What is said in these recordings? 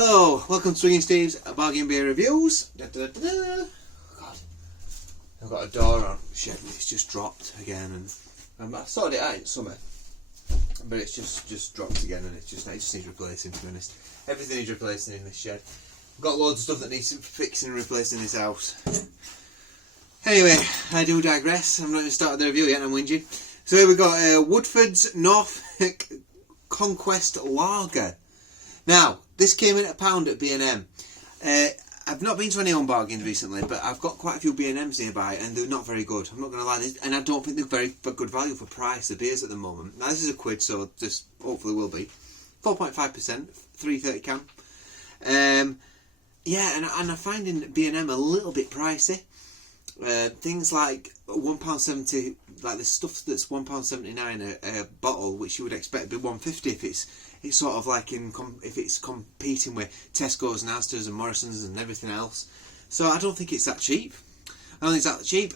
Hello, welcome to Swinging Steve's Bargain Beer Reviews. God, I've got a door on. Shit, it's just dropped again, and I sorted it out in summer, but it's just dropped again, and it just needs replacing. To be honest, everything needs replacing in this shed. I've got loads of stuff that needs fixing and replacing in this house. Anyway, I do digress. I'm not even started the review yet, and I'm whinging. So here we got Woodforde's Norfolk Conquest Lager. Now, this came in at £1 at B&M. I've not been to any home bargains recently, but I've got quite a few B&Ms nearby, and they're not very good. I'm not going to lie, and I don't think they're very good value for price, the beers at the moment. Now, this is £1, so this hopefully will be. 4.5%, 330 can. Yeah, and I'm finding B&M a little bit pricey. Things like £1.70, like the stuff that's £1.79 a bottle, which you would expect to be £1.50 if it's sort of like if it's competing with Tesco's and Asda's and Morrison's and everything else. So I don't think it's that cheap. I don't think it's that cheap.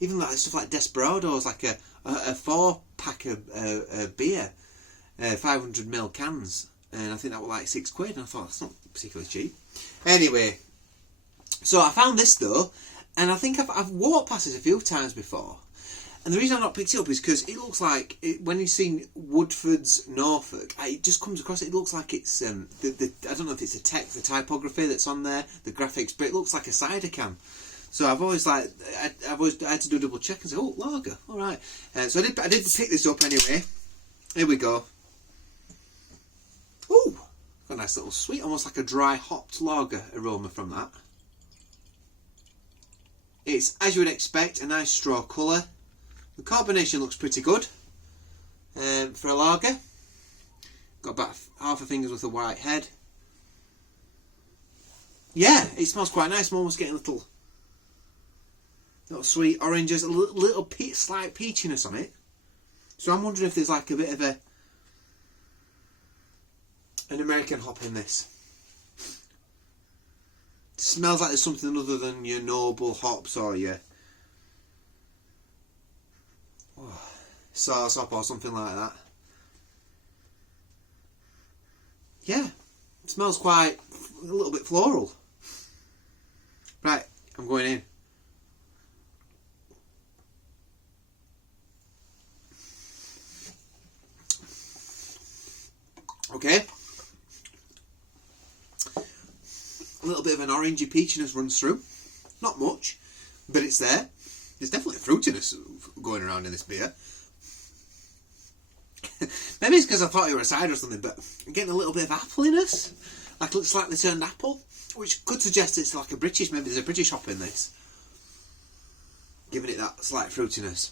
Even like stuff like Desperados, like a 4-pack of beer, 500ml cans, and I think that was like £6, and I thought that's not particularly cheap. Anyway, so I found this though, and I think I've walked past this a few times before. And the reason I've not picked it up is because it looks like, when you've seen Woodforde's Norfolk, it just comes across, it looks like it's, I don't know if it's the typography that's on there, the graphics, but it looks like a cider can. So I've always I had to do a double check and say, oh, lager, alright. So I did pick this up anyway. Here we go. Ooh, got a nice little sweet, almost like a dry hopped lager aroma from that. It's, as you would expect, a nice straw colour. The carbonation looks pretty good for a lager. Got about half a finger's worth of white head. Yeah, it smells quite nice. I'm almost getting a little sweet oranges, a little slight peachiness on it. So I'm wondering if there's like a bit of an American hop in this. It smells like there's something other than your noble hops or your sauce hop or something like that. Yeah, it smells quite a little bit floral. Right, I'm going in. Okay. A little bit of an orangey peachiness runs through. Not much, but it's there. There's definitely fruitiness going around in this beer. Maybe it's because I thought it was a cider or something, but I'm getting a little bit of appliness, like a slightly turned apple, which could suggest it's like maybe there's a British hop in this, giving it that slight fruitiness.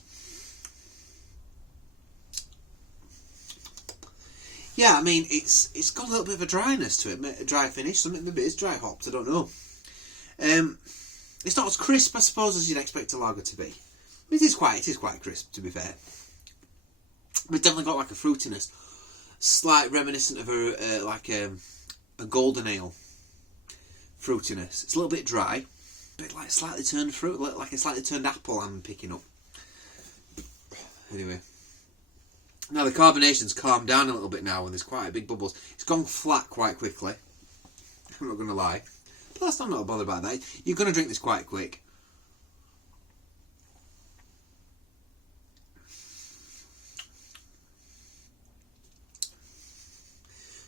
Yeah, I mean, it's got a little bit of a dryness to it, a dry finish, something maybe it's dry hopped, I don't know. It's not as crisp, I suppose, as you'd expect a lager to be. It is quite crisp, to be fair. But it's definitely got like a fruitiness, slight reminiscent of a golden ale fruitiness. It's a little bit dry, but like slightly turned fruit, like a slightly turned apple I'm picking up. Anyway, now the carbonation's calmed down a little bit now, and there's quite big bubbles. It's gone flat quite quickly. I'm not going to lie. Plus, I'm not bothered about that. You're going to drink this quite quick.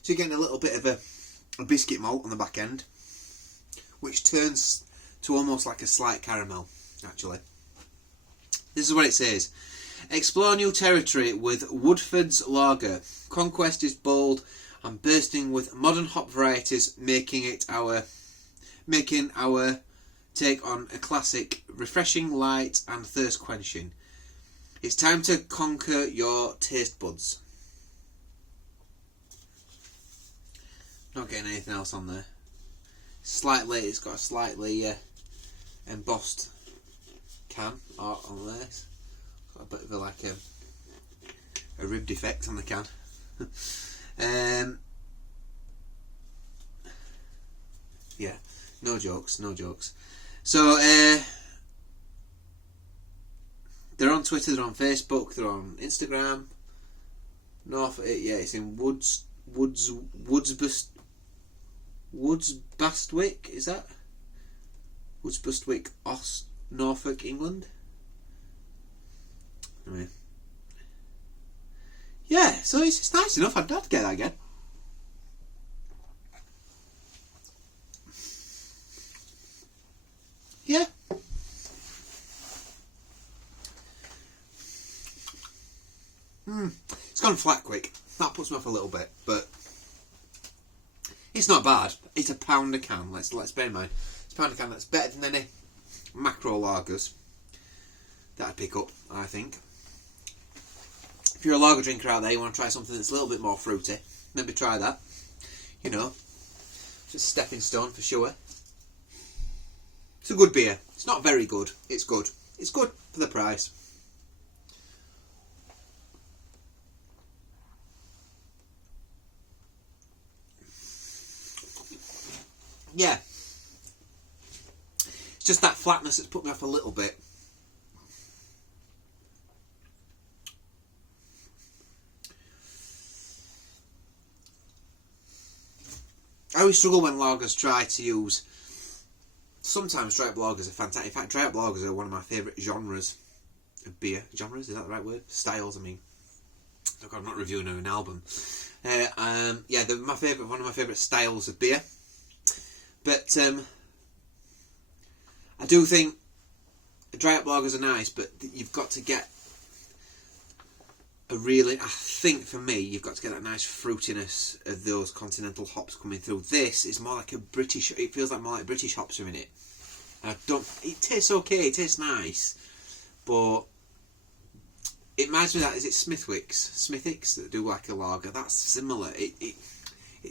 So you're getting a little bit of a biscuit malt on the back end, which turns to almost like a slight caramel, actually. This is what it says. Explore new territory with Woodforde's Lager. Conquest is bold and bursting with modern hop varieties, making our take on a classic, refreshing, light and thirst quenching. It's time to conquer your taste buds. Not getting anything else on there. It's got a slightly embossed can art on there. It's got a bit of a rib defect on the can. Yeah, no jokes. So they're on Twitter, they're on Facebook, they're on Instagram. It's in Woodsbust Woodforde, is that? Woodforde, Norfolk, England. Anyway. Yeah, so it's nice enough. I'd get that again. Yeah. It's gone flat quick. That puts me off a little bit, but it's not bad. It's £1 a can. Let's bear in mind, it's £1 a can. That's better than any macro lagers that I'd pick up, I think. If you're a lager drinker out there, you want to try something that's a little bit more fruity, maybe try that. You know, just a stepping stone for sure. It's a good beer. It's not very good. It's good. It's good for the price. Yeah. It's just that flatness that's put me off a little bit. I always struggle when lagers try to use... Sometimes dry up lagers are fantastic. In fact, dry up lagers are one of my favourite genres of beer. Genres, is that the right word? Styles, I mean. Oh God, I'm not reviewing an album. Yeah, they're one of my favourite styles of beer. But I do think dry up lagers are nice, but you've got to get I think for me, you've got to get that nice fruitiness of those continental hops coming through. This is more like it feels like more like British hops are in it. It tastes okay, it tastes nice, but it reminds me of that, is it Smithwick's that do like a lager? That's similar. It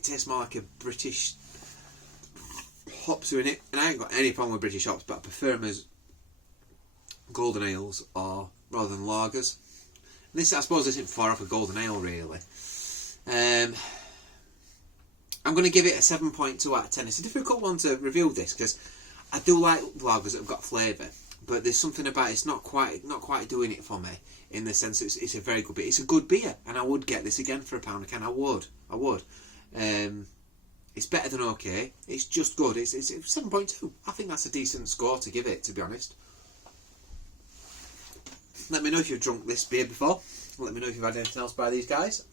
tastes more like a British hops are in it, and I ain't got any problem with British hops, but I prefer them as golden ales or rather than lagers. This, I suppose, isn't far off a golden ale, really. I'm going to give it a 7.2 out of 10. It's a difficult one to review this because I do like lagers that have got flavour, but there's something about it's not quite doing it for me in the sense that it's a very good beer. It's a good beer, and I would get this again for £1 a can. I would. It's better than okay. It's just good. It's 7.2. I think that's a decent score to give it, to be honest. Let me know if you've drunk this beer before. Let me know if you've had anything else by these guys.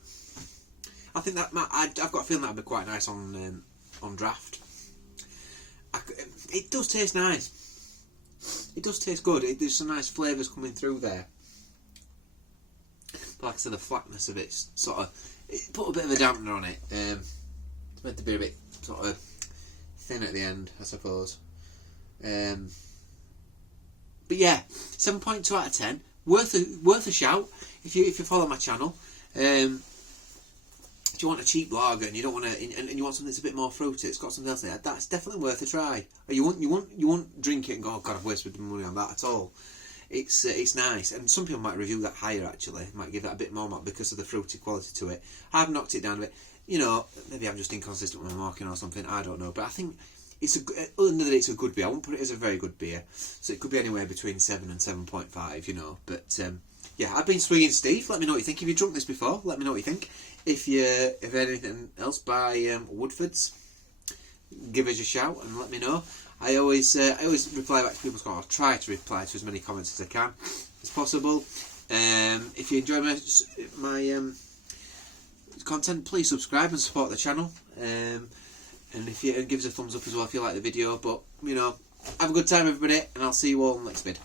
I think that I've got a feeling that'd be quite nice on draft. It does taste nice. It does taste good. There's some nice flavours coming through there. But like I said, the flatness of it put a bit of a dampener on it. It's meant to be a bit sort of thin at the end, I suppose. But yeah, 7.2 out of 10. Worth a shout if you follow my channel. If you want a cheap lager and you don't want and you want something that's a bit more fruity, it's got something else in there, that's definitely worth a try. You won't drink it and go, oh God, I've wasted money on that at all. It's nice, and some people might review that higher actually, might give that a bit more because of the fruity quality to it. I've knocked it down a bit. You know, maybe I'm just inconsistent with my marking or something. I don't know, but I think other than that, it's a good beer. I won't put it as a very good beer, so it could be anywhere between 7 and 7.5. You know, but yeah, I've been Swinging Steve. Let me know what you think. If you've drunk this before, let me know what you think. If you've heard anything else by Woodforde's, give us a shout and let me know. I always reply back to people's comments. I'll try to reply to as many comments as I can as possible. If you enjoy my content, please subscribe and support the channel. And if you give us a thumbs up as well if you like the video. But you know, have a good time everybody, and I'll see you all in the next vid.